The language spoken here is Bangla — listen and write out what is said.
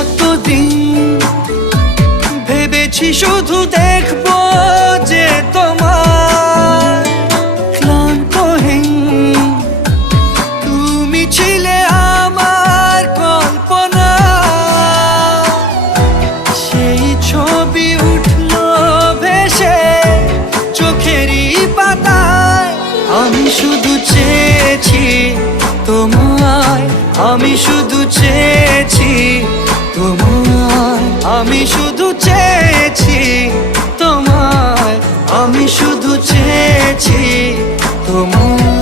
কতদিন ভেবেছি শুধু দেখবো যে তোমার ক্লান্তহীন তুমি ছিলে আমার কল্পনা। সেই ছবি উঠলো ভেসে চোখেরই পাতায়। আমি শুধু চেয়েছি তোমায়, আমি শুধু চেয়েছি তোমায়, আমি শুধু চেয়েছি তোমায়, আমি শুধু চেয়েছি তোমায়।